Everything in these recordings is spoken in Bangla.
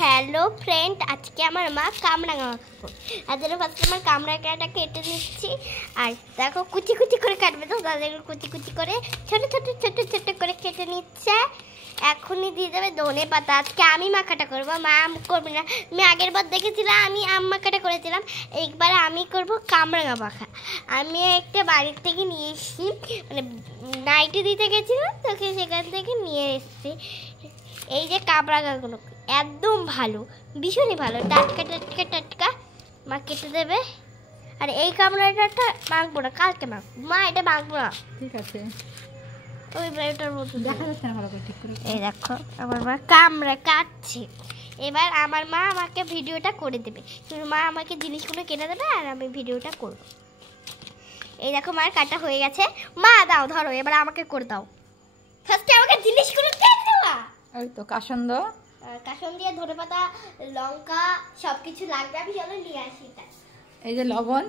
হ্যালো ফ্রেন্ড, আজকে আমার মা কামরাঙা মাখাবো। আর জন্য ফার্স্টে আমার কামরাঙাটা কেটে নিচ্ছি। আর দেখো কুচি কুচি করে কাটবে, তো তাদের কুচি কুচি করে ছোট ছোট ছোট ছোট করে কেটে নিচ্ছে। এখনই দিয়ে দেবে ধনে পাতা। আজকে আমি মাখাটা করবো, মা করবে না। আমি আগের বার দেখেছিলাম আমি আম মাখাটা করেছিলাম, এইবার আমি করব কামরাঙা মাখা। আমি একটা বাড়ির থেকে নিয়ে এসেছি, মানে নাইটি দিতে গেছিলাম, তোকে সেখান থেকে নিয়ে এসেছি। এই যে কামরাঙাগুলো একদম ভালো, ভীষণই ভালো, টাটকা টাটকা টাটকা। মা কেটে দেবে। আর এই কামরাঙাটা মাখবো না, কালকে মাখবো। মা এটা মাখবো না, ঠিক আছে। ওই বাড়িটার মতো দেখা যাচ্ছে না ভালো করে, ঠিক করে। এই দেখো আমার মা কামড়া কাটছে। এবার আমার মা আমাকে ভিডিওটা করে দেবে, কিন্তু মা আমাকে জিনিসগুলো কিনে দেবে আর আমি ভিডিওটা করব। এই দেখো মার কাটা হয়ে গেছে। মা দাও, ধরো, এবার আমাকে করে দাও। ফার্স্টে আমাকে জিনিসগুলো কিনে দেওয়া। ওই তো কাসন্দ, কাসন দিয়ে ধনেপাতা, লঙ্কা সব কিছু লাগবে। আমি চলো নিয়ে আসি এটা। এই যে লবণ,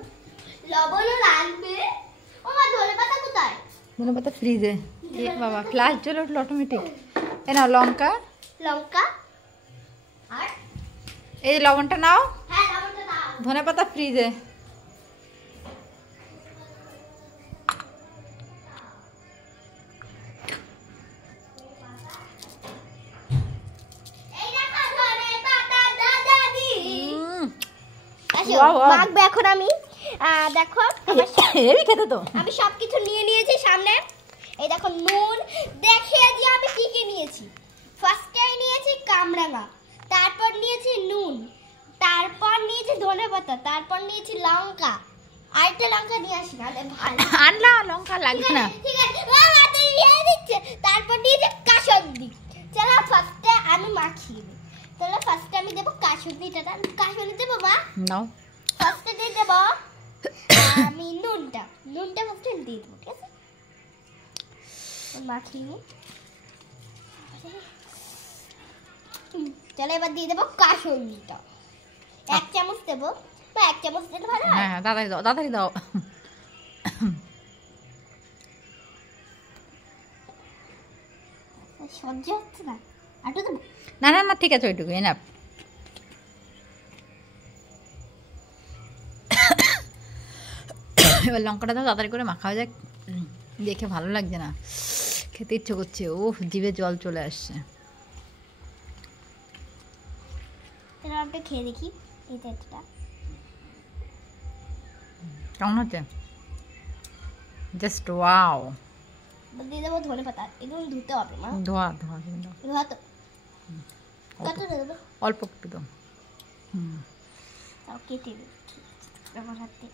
লবণও লাগবে। ও মা, ধনেপাতা কোথায়? ধনেপাতা ফ্রিজে। এ বাবা, ফ্লাশ জ্বলে উঠলো অটোমেটিক। এ নাও লঙ্কা, লঙ্কা আর এই যে লবণটা নাও, হ্যাঁ লবণটা দাও। ধনেপাতা ফ্রিজে। এই দেখো ধনেপাতা দাদাদি। আসো Wow, wow. মাখবো এখন আমি। দেখো এই খেতে তো আমি সবকিছু নিয়ে নিয়েছি সামনে। এই দেখো নুন, দেখিয়ে দিয়ে আমি কি কি নিয়েছি। ফার্স্টে নিয়েছি কামরাঙা, তারপর নিয়েছি নুন, তারপর নিয়েছি ধনেপাতা, তারপর নিয়েছি লঙ্কা। আরেকটা লঙ্কা নিয়ে আসি, নাহলে ভালো। আনলাম, লঙ্কা লাগবে না। ঠিক আছে, বাবা তুই নিয়ে দিচ্ছে। তারপর নিয়েছি কাসুন্দি। চলো ফার্স্টে আমি মাখিয়ে দিই। তাহলে ফার্স্টে আমি দেবো কাসুন্দিটা। কাসুন্দি দেবো মা? নাও, ফার্স্টে দিয়ে দেবো আমি নুনটা। নুনটা ফার্স্টে দিয়ে দেবো, ঠিক আছে? মাখিয়ে নিই। চলো এবার দিয়ে দেবো কাসুন্দিটা। 1 চামচ দেবো, বা 1 চামচ দিলে ভালো হয়। হ্যাঁ হ্যাঁ, তাড়াতাড়ি দাও, তাড়াতাড়ি দাও। সহ্য হচ্ছে না, আটু দেবো। না না না, ঠিক আছে, ওইটুকু এনাফ। এবার লঙ্কাটা দাও, তাড়াতাড়ি করে মাখা হয়ে যাক। দেখে ভালো লাগছে না, খেতে ইচ্ছে করছে। ও জিভে জল চলে আসছে। তাহলে আমি খেয়ে দেখি এই তেঁতুলটা। কেমন হচ্ছে? Just wow. দিয়ে দেবো ধনে পাতা। এগুলো ধুতে হবে মা। ধোয়া ধোয়া দাও, ধোয়া তো কতটা দেবো? অল্প একটু দাও। তাও কেটে দিচ্ছি আমার হাতে।